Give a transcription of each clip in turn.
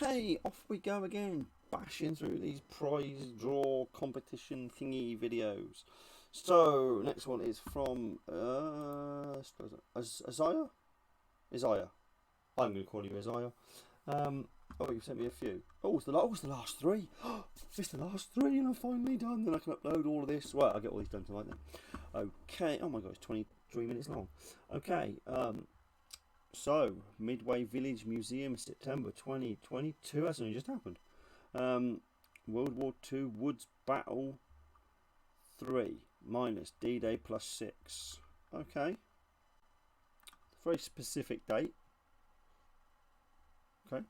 Okay, off we go again, bashing through these prize draw competition thingy videos. So next one is from Isaiah. I'm going to call you Isaiah. Oh, you sent me a few. Oh, it's the last three. It's the last three, and I'm finally done. Then I can upload all of this. Well, I'll get all these done tonight then. Okay. Oh my god, it's 23 minutes long. Okay. So Midway Village Museum, September 2022. That's only just happened. World War II Woods Battle 3 minus D-Day plus 6. Okay. Very specific date. Okay.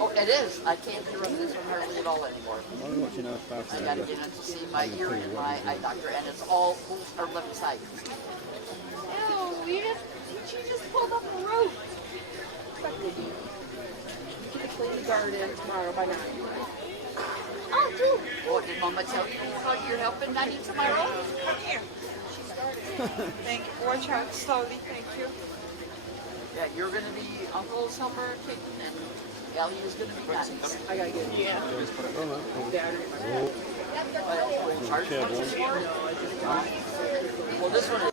Oh, it is. I can't interrupt this one hardly at all anymore. I don't know about I gotta get in to see my ear and my eye doctor, and it's all both our left side. Ew, she just pulled up the rope. Keep it clean the garden tomorrow by 9. Oh, dude. Oh, did Mama tell you how you're helping Nanny tomorrow? Here. She started. Thank you. Watch out slowly. Thank you. Yeah, you're gonna be Uncle's helper, Kitten, and Ellie is gonna be Nanny's. I gotta get it. Yeah. Well, this one is.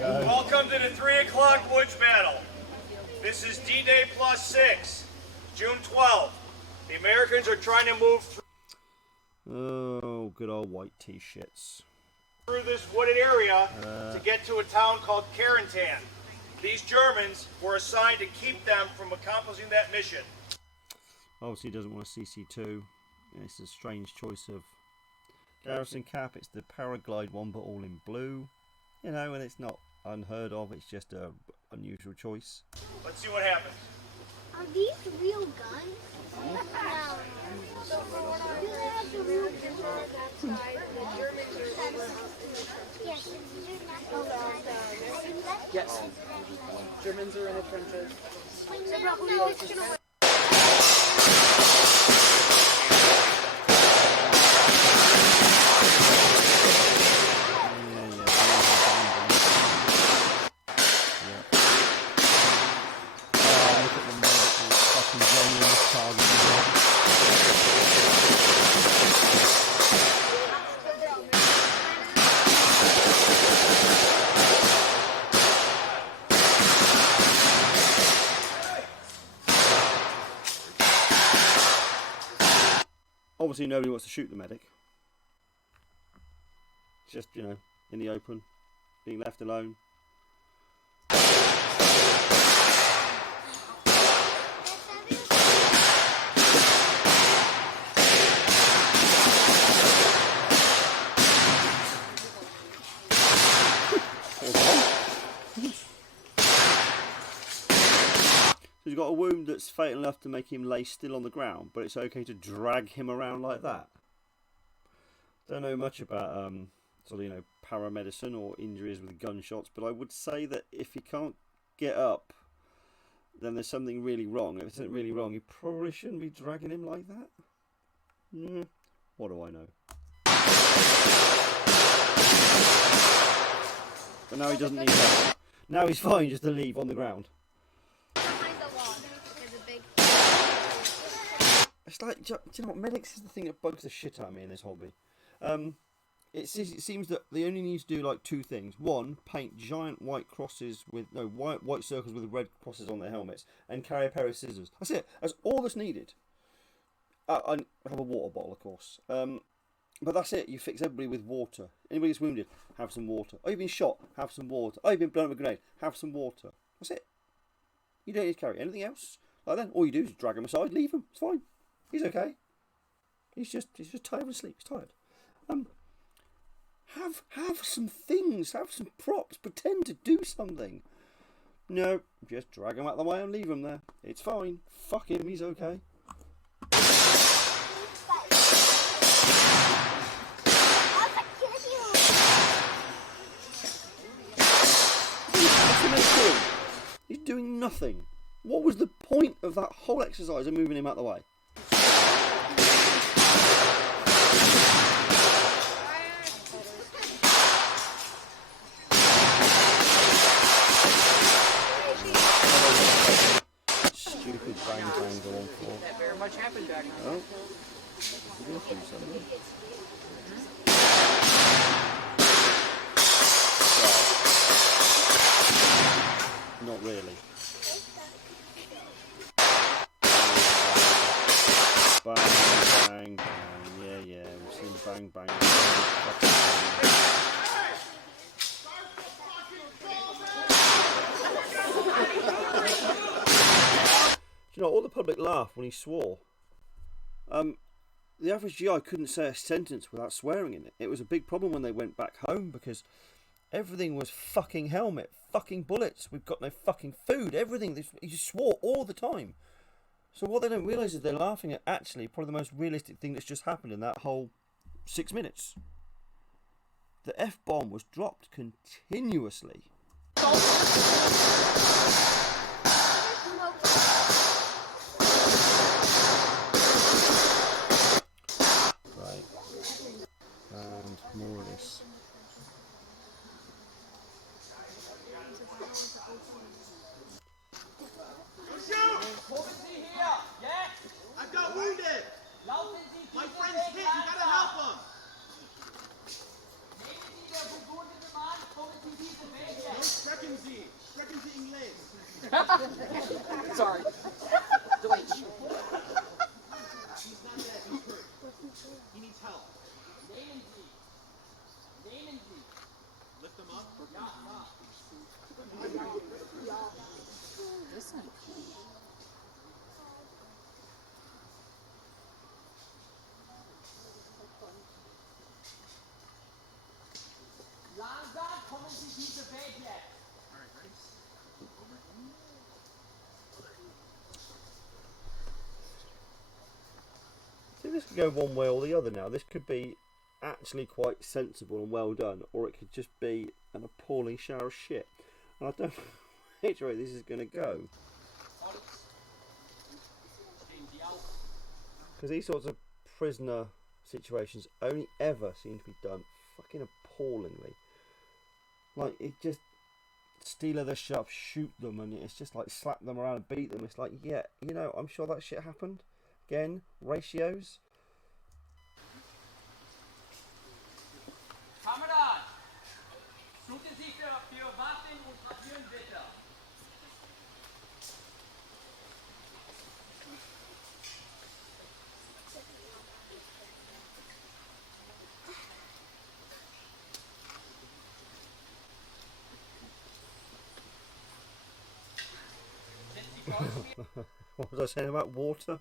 Welcome to the 3 o'clock Woods Battle. This is D-Day plus 6, June 12th. The Americans are trying to move Oh, good old white t-shirts. through this wooded area to get to a town called Carentan. These Germans were assigned to keep them from accomplishing that mission. Obviously, he doesn't want a CC2. It's a strange choice of garrison cap. It's the paraglide one, but all in blue. You know, and it's not unheard of. It's just a unusual choice. Let's see what happens. Are these real guns? No. Do they have the real guns outside? The Germans are over. Yes. Yes. Germans are in the trenches. Obviously, nobody wants to shoot the medic. Just, you know, in the open, being left alone. He's got a wound that's fatal enough to make him lay still on the ground, but it's okay to drag him around like that. Don't know much about sort of, you know, paramedicine or injuries with gunshots, but I would say that if he can't get up, then there's something really wrong. If it's really wrong, you probably shouldn't be dragging him like that. What do I know? But now he doesn't need that. Now he's fine just to leave on the ground. It's like, do you know what, medics is the thing that bugs the shit out of me in this hobby. It seems that they only need to do like two things. One, paint giant white crosses with, white circles with red crosses on their helmets, and carry a pair of scissors. That's it. That's all that's needed. I have a water bottle, of course. But that's it. You fix everybody with water. Anybody that's wounded, have some water. Oh, you've been shot, have some water. Oh, you've been blown up with a grenade, have some water. That's it. You don't need to carry anything else like that. All you do is drag him aside, leave him. It's fine. He's okay. He's just tired of sleep. He's tired. Have some things. Have some props. Pretend to do something. No, just drag him out of the way and leave him there. It's fine. Fuck him. He's okay. He's doing nothing. What was the point of that whole exercise of moving him out of the way? open background. Oh. We're gonna do something. Well, not really. Bang, bang, bang. Yeah, we've seen bang, bang. Do you know, all the public laughed when he swore. The average GI couldn't say a sentence without swearing in it. It was a big problem when they went back home because everything was fucking helmet, fucking bullets, we've got no fucking food, everything. He just swore all the time. So what they don't realise is they're laughing at actually probably the most realistic thing that's just happened in that whole 6 minutes. The F-bomb was dropped continuously. Right. And more of this. I've got wounded! My friend's hit, you gotta help him! No, sprechen Sie English. Sorry. Deutsch. He's not dead, he's hurt. He needs help. Lift him up? Listen. Langsam kommen Sie diese Weg jetzt. See, this could go one way or the other now. This could be actually quite sensible and well done, or it could just be an appalling shower of shit. And I don't know which way this is going to go. Because these sorts of prisoner situations only ever seem to be done fucking appallingly. Like, it just steal their shit up, shoot them, and it's just like slap them around and beat them. It's like, yeah, you know, I'm sure that shit happened. Again, ratios. Kamerad, suchen Sie für Waffen und Papieren bitte. What was I saying about water?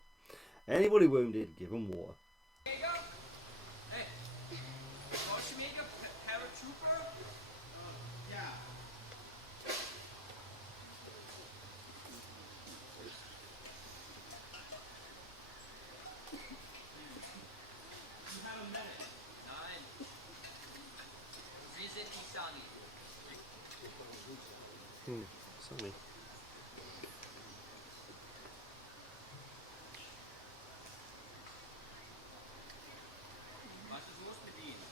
Anybody wounded, give them water. Hey, Schwarzenegger, paratrooper? Yeah. You have a minute. Nein. Sie sind die Sani. Sorry. Was ist los mit Ihnen?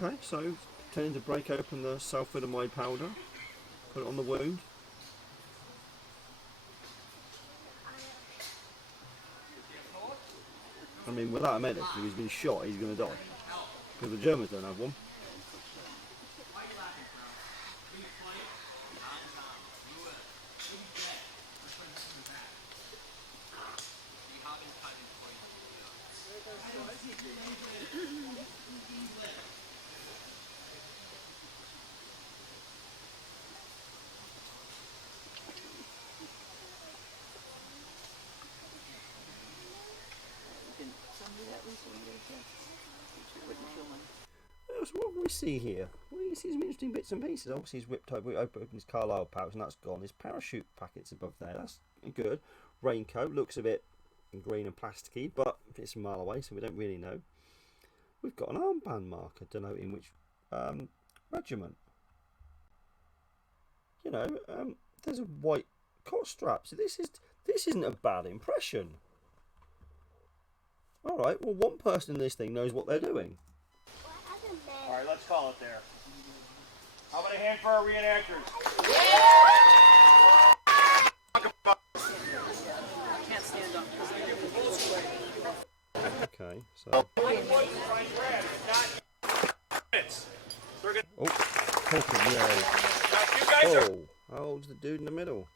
Okay, so tending to break open the sulfonamide powder, put it on the wound. I mean, without a medic, if he's been shot, he's going to die. Because the Germans don't have one. So what we see here, we see some interesting bits and pieces. Obviously he's whipped open his Carlisle pouch and that's gone. His parachute packet's above there, that's good. Raincoat looks a bit green and plasticky, but it's a mile away so we don't really know. We've got an armband marker denoting which regiment. You know, there's a white cot strap, so this isn't a bad impression. Alright, well one person in this thing knows what they're doing. All right, let's call it there. How about a hand for our reenactors? Okay, so. Minutes. They're gonna, Oh, talking, yeah. now, if you guys are Oh, how old's the dude in the middle?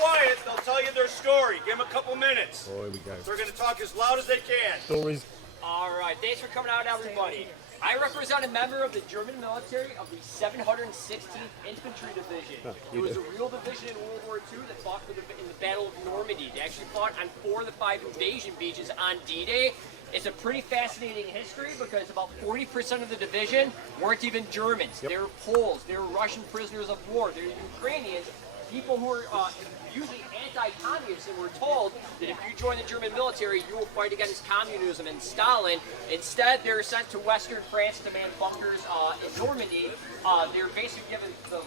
quiet, they'll tell you their story. Give them a couple minutes. Oh, here we go. They're going to talk as loud as they can. Stories. All right, thanks for coming out, everybody. I represent a member of the German military of the 716th Infantry Division. It was a real division in World War II that fought in the Battle of Normandy. They actually fought on 4 of the 5 invasion beaches on D-Day. It's a pretty fascinating history because about 40% of the division weren't even Germans. They were Poles, they were Russian prisoners of war, they were Ukrainians, people who were usually anti-communists and were told that if you join the German military, you will fight against communism and Stalin. Instead, they were sent to Western France to man bunkers in Normandy. They were basically given the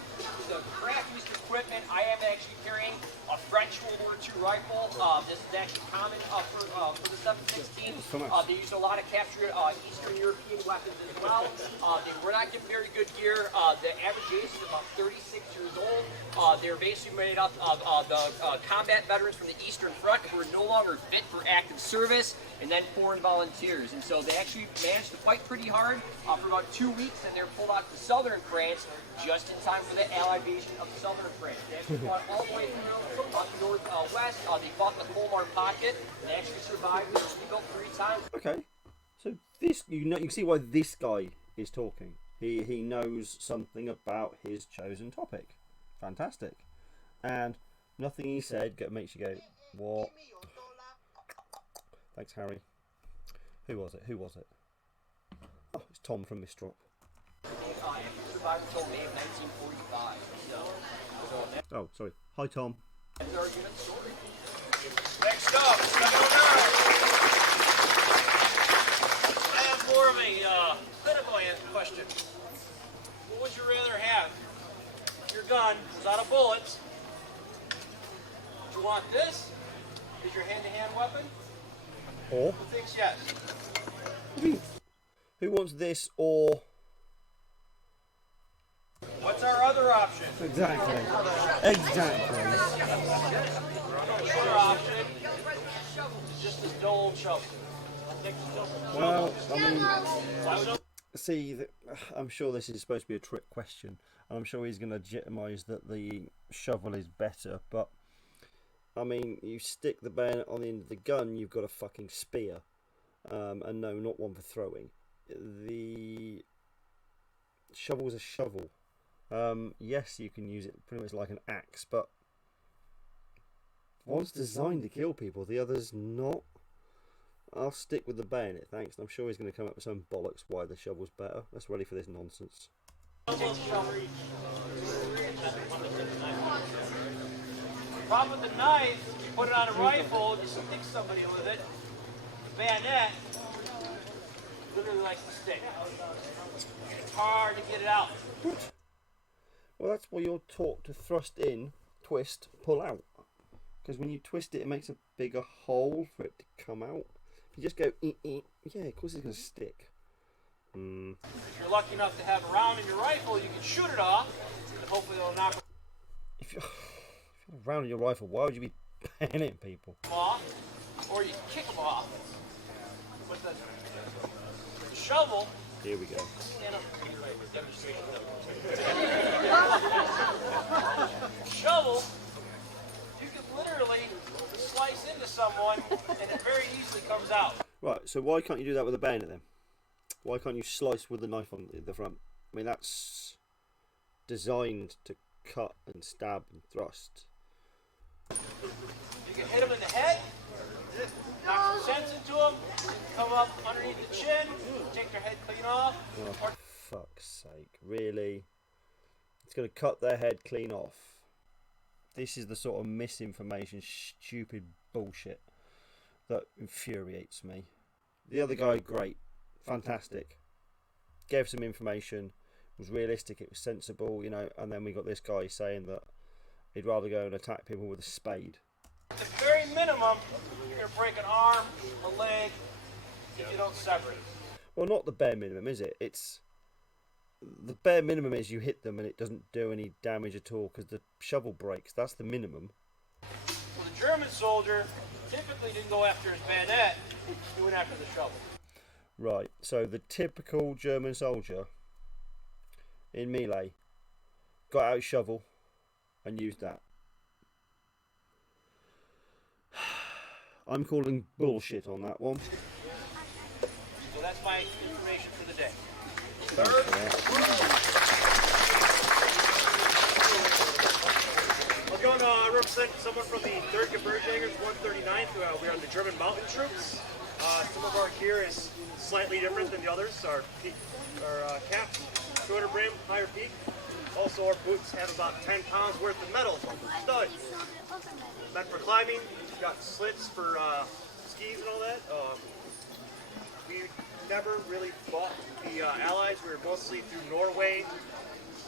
crappiest equipment. I am actually carrying a French World War II rifle. This is actually common for the 716. They used a lot of captured Eastern European weapons as well. They were not given very good gear. The average age is about 36 years old. They're basically made up of the combat veterans from the Eastern Front who were no longer fit for active service, and then foreign volunteers. And so they actually managed to fight pretty hard for about 2 weeks, and they're pulled out to southern France just in time for the Allied invasion of southern France. They actually fought all the way through up northwest. They fought the Colmar pocket, and they actually survived. They were rebuilt 3 times. Okay, so this you can see why this guy is talking. He knows something about his chosen topic. Fantastic, and nothing he said makes you go, what? Thanks, Harry. Who was it? Oh, it's Tom from Mistrop. Survived until May of 1945. Oh, sorry. Hi, Tom. That's our unit story. Next up, 709. I have more of a clairvoyant question. What would you rather have? Your gun was out of bullets. Do you want this? Is your hand-to-hand weapon? Or Who thinks yes? who wants this? Or What's our other option? exactly. Other option is just this dull old shovel. Well, I mean, Why would see, I'm sure this is supposed to be a trick question, and I'm sure he's going to legitimise that the shovel is better, but I mean, you stick the bayonet on the end of the gun, you've got a fucking spear, and no, not one for throwing. The shovel's a shovel. Yes, you can use it pretty much like an axe, but one's designed to kill people, the other's not. I'll stick with the bayonet, thanks. I'm sure he's going to come up with some bollocks why the shovel's better. Let's ready for this nonsense. Problem with the knife, you put it on a rifle, you stick somebody with it. The bayonet literally likes to stick. It's hard to get it out. Well, that's why you're taught to thrust in, twist, pull out. Because when you twist it, it makes a bigger hole for it to come out. If you just go, yeah, of course it's going to stick. If you're lucky enough to have a round in your rifle, you can shoot it off, and hopefully it'll knock If you're rounding your rifle, why would you be bayoneting people? them off, or you can kick them off. With the shovel, Here we go. stand up for your demonstration. Shovel, you can literally slice into someone, and it very easily comes out. Right, so why can't you do that with a bayonet then? Why can't you slice with the knife on the front? I mean, that's designed to cut and stab and thrust. You can hit them in the head, knock some sense into them, come up underneath the chin, take their head clean off. Oh, for fuck's sake, really? It's going to cut their head clean off. This is the sort of misinformation, stupid bullshit that infuriates me. The other guy, great, fantastic. Gave some information, was realistic, it was sensible, you know, and then we got this guy saying that he'd rather go and attack people with a spade. At the very minimum, you're going to break an arm, a leg, if you don't sever it. Well, not the bare minimum, is it? It's the bare minimum is you hit them and it doesn't do any damage at all because the shovel breaks. That's the minimum. Well, the German soldier typically didn't go after his bayonet, he went after the shovel. Right, so the typical German soldier in melee got out his shovel and used that. I'm calling bullshit on that one. So that's my information for the day. Thanks for that. I'm going to represent someone from the 3rd Gebirgsjägers, 139th. We are the German mountain troops. Some of our gear is slightly different than the others. Our caps, shorter brim, higher peak. Also, our boots have about 10 pounds worth of metal studs. Meant for climbing. Got slits for skis and all that. We never really fought the Allies. We were mostly through Norway,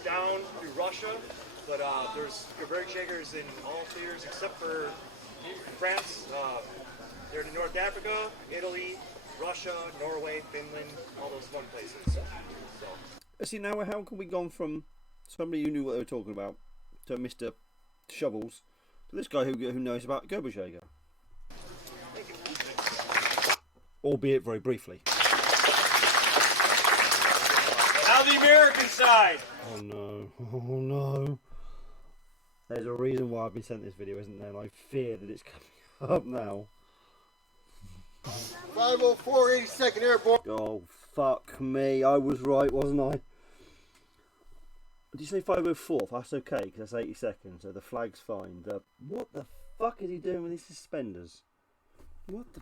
down through Russia. But there's Gebirgsjägers in all theaters except for France. They're in North Africa, Italy, Russia, Norway, Finland, all those fun places. So. See, now how can we gone from somebody who knew what they were talking about to Mr. Shovels to this guy who knows about Gebirgsjäger? Albeit very briefly. Now the American side. Oh no, oh no. There's a reason why I've been sent this video, isn't there? And I fear that it's coming up now. 504 82nd Airborne. Oh, fuck me. I was right, wasn't I? Did you say 504th? That's okay, because that's 80 seconds, so the flag's fine. What the fuck is he doing with his suspenders? What the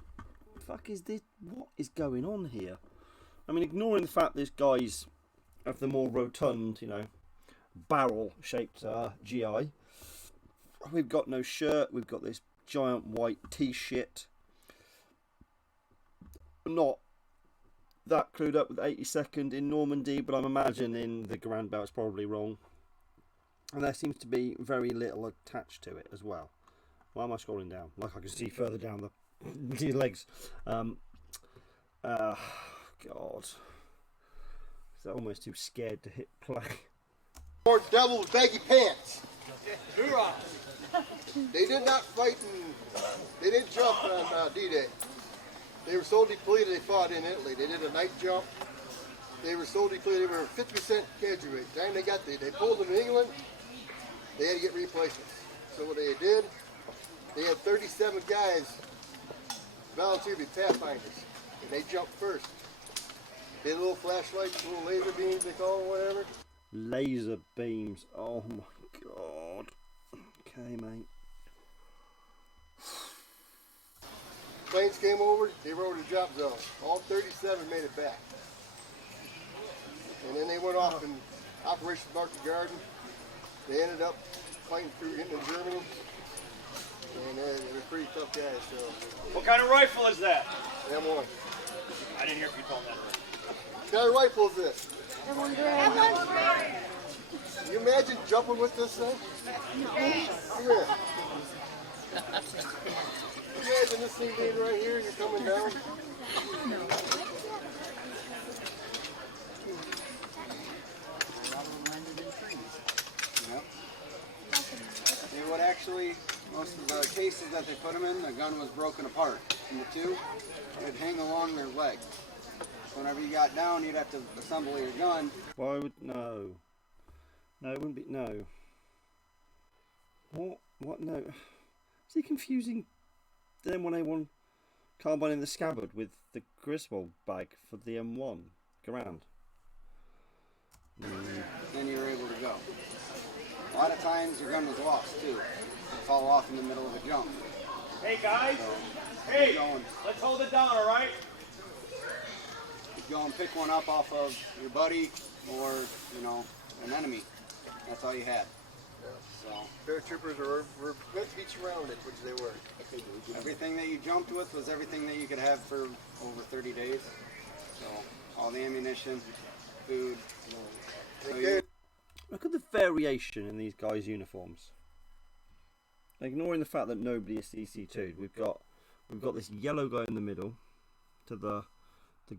fuck is this? What is going on here? I mean, ignoring the fact this guy's of the more rotund, you know, barrel-shaped GI. We've got no shirt. We've got this giant white T-shit. Not that clued up with 82nd in Normandy, but I'm imagining the Grand Belt's probably wrong. And there seems to be very little attached to it as well. Why am I scrolling down? Like I can see further down the legs. God. I'm almost too scared to hit play. More devils, baggy pants. They did not fight and they didn't jump on D-Day. They were so depleted they fought in Italy. They did a night jump. They were so depleted, they were 50% casualty rate. The time they got there, they pulled them in England, they had to get replacements. So what they did, they had 37 guys volunteer to be pathfinders. And they jumped first. They had little flashlights, little laser beams they call them, whatever. Laser beams. Oh my god. Okay, mate. Planes came over, they were over the drop zone. All 37 made it back. And then they went off in Operation Bark the Garden. They ended up fighting through into Germany. And they were pretty tough guys. So What kind of rifle is that? M1. I didn't hear if you told that right. What kind of rifle is this? Can you imagine jumping with this thing? Yeah. Imagine this thing being right here and you're coming down. They would actually, most of the cases that they put them in, the gun was broken apart into two. It would hang along their leg. So whenever you got down, you'd have to assemble your gun. Why would... No. No, it wouldn't be... No. What? No. Is he confusing the M1A1 carbine in the scabbard with the Griswold bag for the M1 Garand? Then you were able to go. A lot of times your gun was lost too. It'd fall off in the middle of a jump. Hey guys, So, hey, going. let's hold it down, all right? You go and pick one up off of your buddy or, you know, an enemy. That's all you had. So Paratroopers were meant to be surrounded, which they were. everything that you jumped with was everything that you could have for over 30 days. So all the ammunition, food. So you, Look at the variation in these guys' uniforms. Ignoring the fact that nobody is CC2'd, we've got this yellow guy in the middle, to the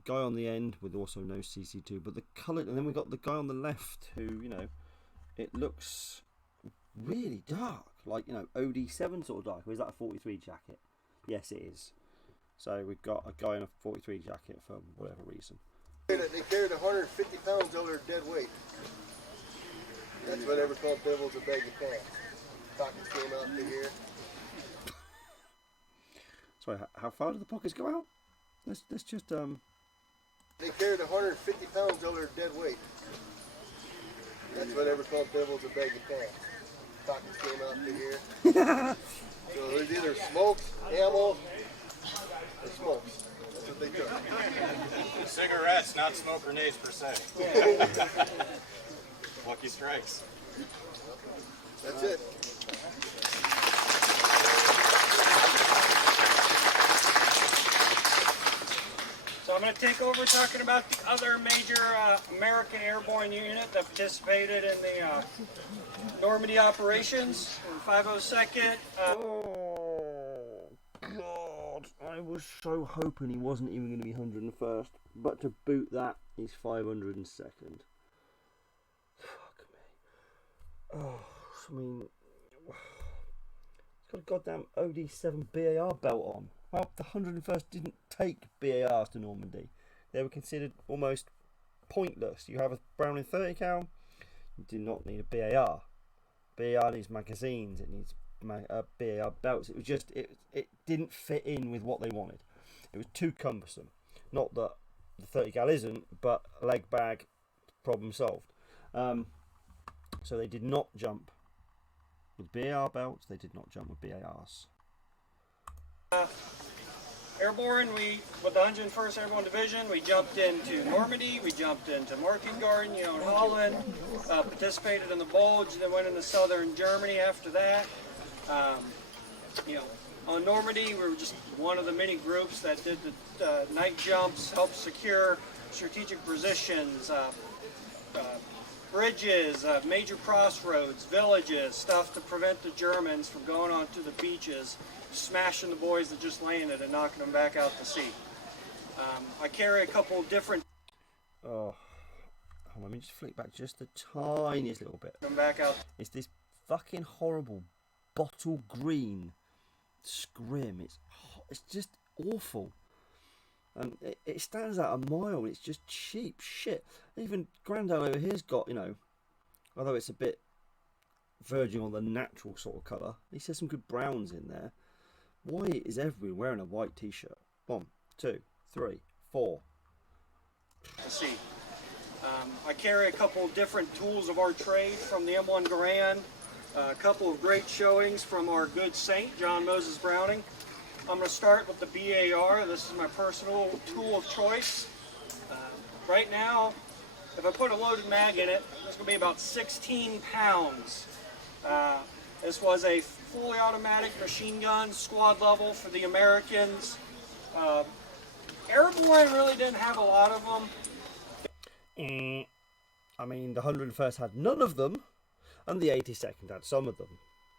guy on the end with also no CC2, but the colour, and then we've got the guy on the left who, you know, it looks really dark. like, you know, OD7 sort of dark, or is that a 43 jacket? Yes, it is. So we've got a guy in a 43 jacket for whatever reason. They carried 150 pounds over their dead weight. That's why they were called devils a bag of pants. Pockets came out to here. Sorry, how far do the pockets go out? Let's just They carried 150 pounds over their dead weight. That's why they were called devils a bag of pants. Pockets came out to here. So there's either smokes, ammo, or smokes. That's what they took. Cigarettes, not smoke grenades per se. Lucky strikes. That's it. So I'm going to take over talking about the other major American airborne unit that participated in the Normandy operations in 502nd. Oh God! I was so hoping he wasn't even going to be 101st, but to boot that, he's 502nd. Fuck me. Oh, I mean, he's got a goddamn OD7 BAR belt on. Well, the 101st didn't take BARs to Normandy. They were considered almost pointless. You have a Browning 30 cal, you do not need a BAR. BAR needs magazines, it needs BAR belts. It was just, it didn't fit in with what they wanted. It was too cumbersome. Not that the 30 cal isn't, but leg bag, problem solved. So they did not jump with BAR belts, they did not jump with BARs. Airborne, with the 101st Airborne Division, we jumped into Normandy, we jumped into Market Garden, in Holland, participated in the Bulge, then went into southern Germany after that. On Normandy, we were just one of the many groups that did the night jumps, helped secure strategic positions, bridges, major crossroads, villages, stuff to prevent the Germans from going onto the beaches, smashing the boys that just landed and knocking them back out to sea. I carry a couple different... Oh, let me just flick back just the tiniest little bit. Come back out. It's this fucking horrible bottle green scrim. It's just awful. And it stands out a mile, and it's just cheap shit. Even Grandad over here's got, although it's a bit verging on the natural sort of colour, he says some good browns in there. White is everywhere wearing a white t-shirt. 1, 2, 3, 4. Let's see. I carry a couple different tools of our trade from the M1 Garand, a couple of great showings from our good saint, John Moses Browning. I'm going to start with the BAR. This is my personal tool of choice. Right now, if I put a loaded mag in it, it's going to be about 16 pounds. This was a fully automatic machine gun, squad level for the Americans. Airborne really didn't have a lot of them. I mean, the 101st had none of them, and the 82nd had some of them.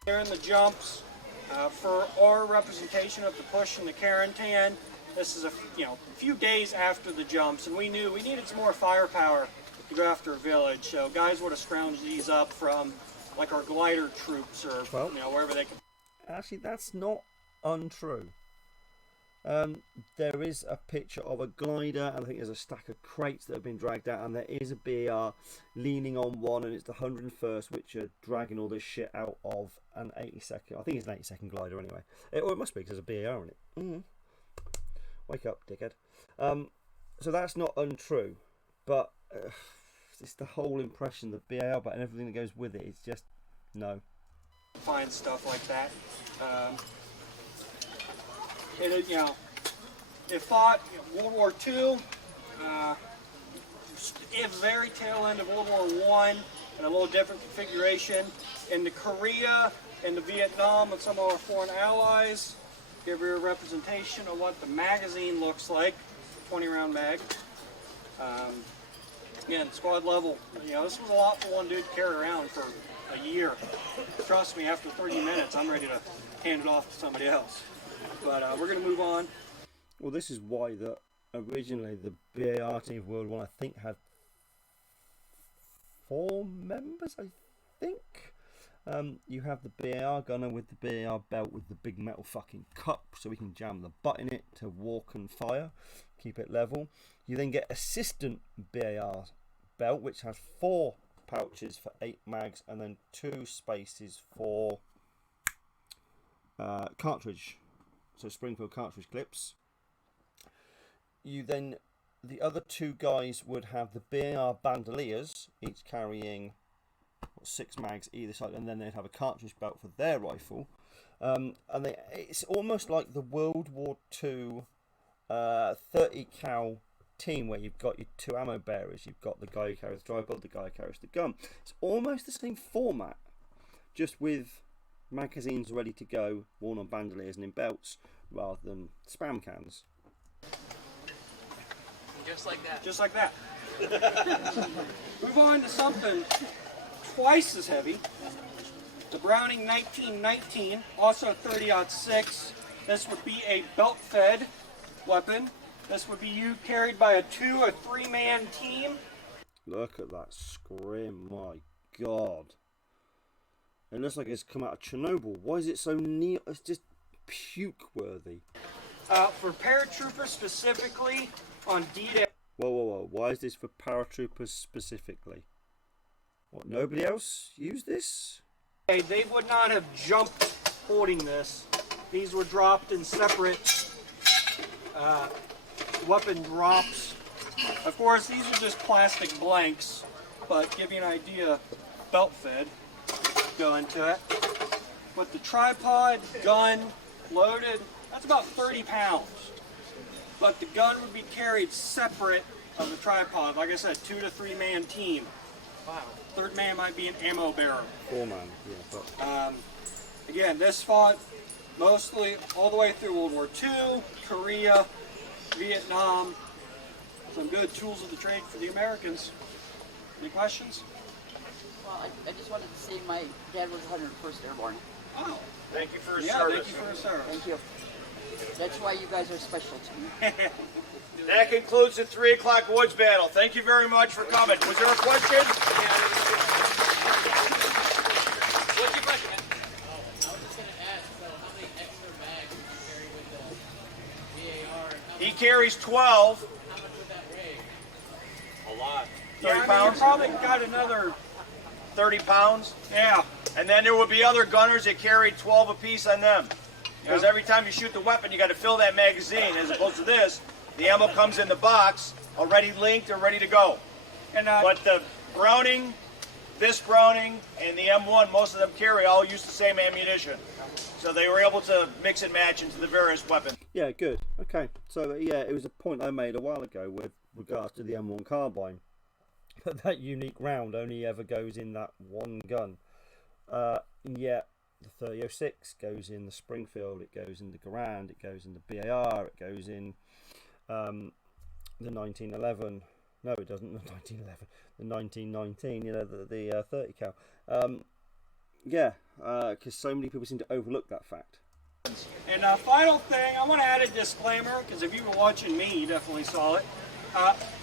They're in the jumps. For our representation of the push and the quarantine, this is a few days after the jumps, and we knew we needed some more firepower to go after a village. So guys would have scrounged these up from like our glider troops or wherever they could. Actually, that's not untrue. There is a picture of a glider, and I think there's a stack of crates that have been dragged out, and there is a BR leaning on one, and it's the 101st which are dragging all this shit out of an 82nd. I think it's an 82nd glider anyway. It must be because there's a BR in it. Wake up, dickhead. So that's not untrue, but it's the whole impression, the BAR, but and everything that goes with it. It's just no. Find stuff like that. It fought World War II, at the very tail end of World War I, in a little different configuration. In the Korea and the Vietnam with some of our foreign allies. Give you a representation of what the magazine looks like, 20 round mag. Again, squad level. This was a lot for one dude to carry around for a year. Trust me, after 30 minutes, I'm ready to hand it off to somebody else. But we're going to move on. Well, this is why originally the BAR team of World War I, I think, had 4 members, I think. You have the BAR gunner with the BAR belt with the big metal fucking cup, so we can jam the butt in it to walk and fire, keep it level. You then get assistant BAR belt, which has 4 pouches for 8 mags, and then 2 spaces for cartridge, so Springfield cartridge clips. You then, the other 2 guys would have the BAR bandoliers, each carrying 6 mags either side, and then they'd have a cartridge belt for their rifle. And it's almost like the World War II 30 cal team, where you've got your 2 ammo bearers. You've got the guy who carries the tripod, the guy who carries the gun. It's almost the same format, just with magazines ready to go, worn on bandoliers and in belts, rather than spam cans. Just like that. Just like that. Move on to something twice as heavy. The Browning 1919, also 30-06. This would be a belt-fed weapon. This would be carried by a 2 or 3 man team. Look at that scrim, my god. It looks like it's come out of Chernobyl. Why is it so neat? It's just puke-worthy. For paratroopers specifically, on D-Day. Whoa. Why is this for paratroopers specifically? What, nobody else used this? They would not have jumped holding this. These were dropped in separate weapon drops. Of course, these are just plastic blanks, but give you an idea, belt fed go into it. With the tripod, gun, loaded, that's about 30 pounds. But the gun would be carried separate of the tripod. Like I said, 2 to 3 man team. Wow. Third man might be an ammo bearer. 4 man, yeah. But... again, this fought mostly all the way through World War II, Korea, Vietnam. Some good tools of the trade for the Americans. Any questions? Well, I just wanted to say my dad was 101st Airborne. Oh. Thank you for your Yeah, service. thank you for your service. Thank you. That's why you guys are special to me. That concludes the 3 o'clock woods battle. Thank you very much for coming. Was there a question? What's your question? I was just going to ask, so how many extra mags do you carry with the BAR? He carries 12. How much would that weigh? A lot. 30 Yeah, I mean, pounds? you probably got another, 30 pounds. yeah. And then there would be other gunners that carried 12 apiece on them. Because every time you shoot the weapon, you got to fill that magazine. As opposed to this, the ammo comes in the box, already linked or ready to go. And But the Browning, this Browning, and the M1, most of them carry all use the same ammunition. So they were able to mix and match into the various weapons. Yeah, good. Okay, so yeah, it was a point I made a while ago with regards to the M1 carbine. But that unique round only ever goes in that one gun. Yet the 30-06 goes in the Springfield, it goes in the Garand, it goes in the BAR, it goes in the 1911. No, it doesn't. The 1911, the 1919. You know, the 30 cal. Yeah, because so many people seem to overlook that fact. And final thing, I want to add a disclaimer, because if you were watching me, you definitely saw it.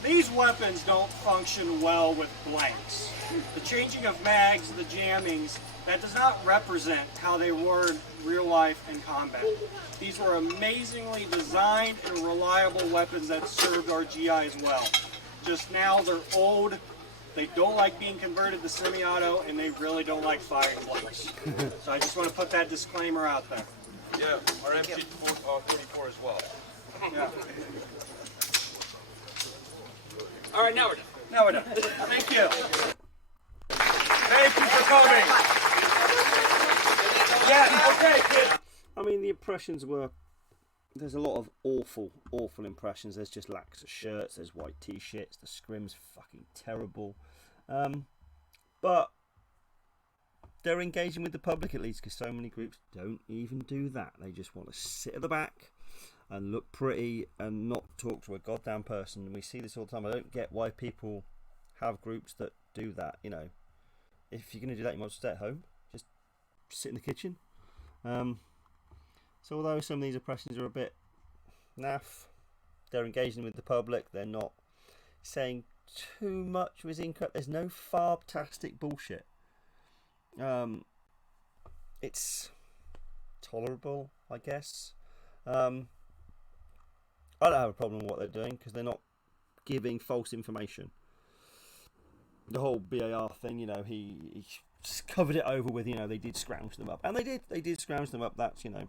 These weapons don't function well with blanks. The changing of mags, the jammings, that does not represent how they were in real life in combat. These were amazingly designed and reliable weapons that served our GIs well. Just now they're old, they don't like being converted to semi-auto, and they really don't like firing blanks. So I just want to put that disclaimer out there. Yeah, our MC-34 as well. Yeah. All right, now we're done. Now we're done. Thank you. Thank you for coming. Yeah, okay, kid. I mean, the impressions were... There's a lot of awful impressions. There's just lacks of shirts, there's white t-shirts, the scrim's fucking terrible. But they're engaging with the public at least, because so many groups don't even do that. They just want to sit at the back and look pretty and not talk to a goddamn person. And we see this all the time. I don't get why people have groups that do that. You know, if you're going to do that, you might as well stay at home. Just sit in the kitchen. So although some of these impressions are a bit naff, they're engaging with the public. They're not saying too much was incorrect. There's no farbtastic bullshit. it's tolerable, I guess. I don't have a problem with what they're doing because they're not giving false information. The whole BAR thing, you know, he just covered it over with, you know, they did scrounge them up, and they did scrounge them up. That's, you know,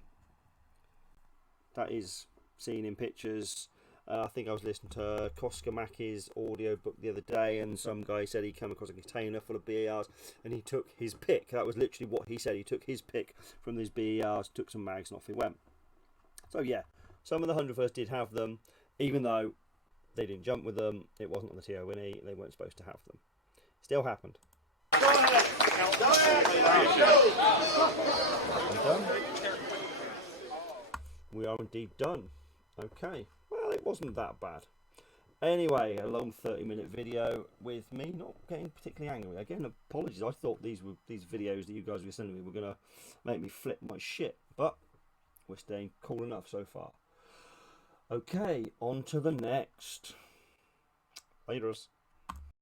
that is seen in pictures. I think I was listening to Koskamaki's audio book the other day, and some guy said he came across a container full of BARs, and he took his pick. That was literally what he said. He took his pick from these BARs, took some mags, and off he went. So yeah, some of the 101st did have them, even though they didn't jump with them. It wasn't on the TONE. They weren't supposed to have them. Still happened. We are indeed done. Okay. Well, it wasn't that bad. Anyway, a long 30-minute video with me not getting particularly angry. Again, apologies. I thought these videos that you guys were sending me were gonna make me flip my shit, but we're staying cool enough so far. Okay, on to the next. Laters.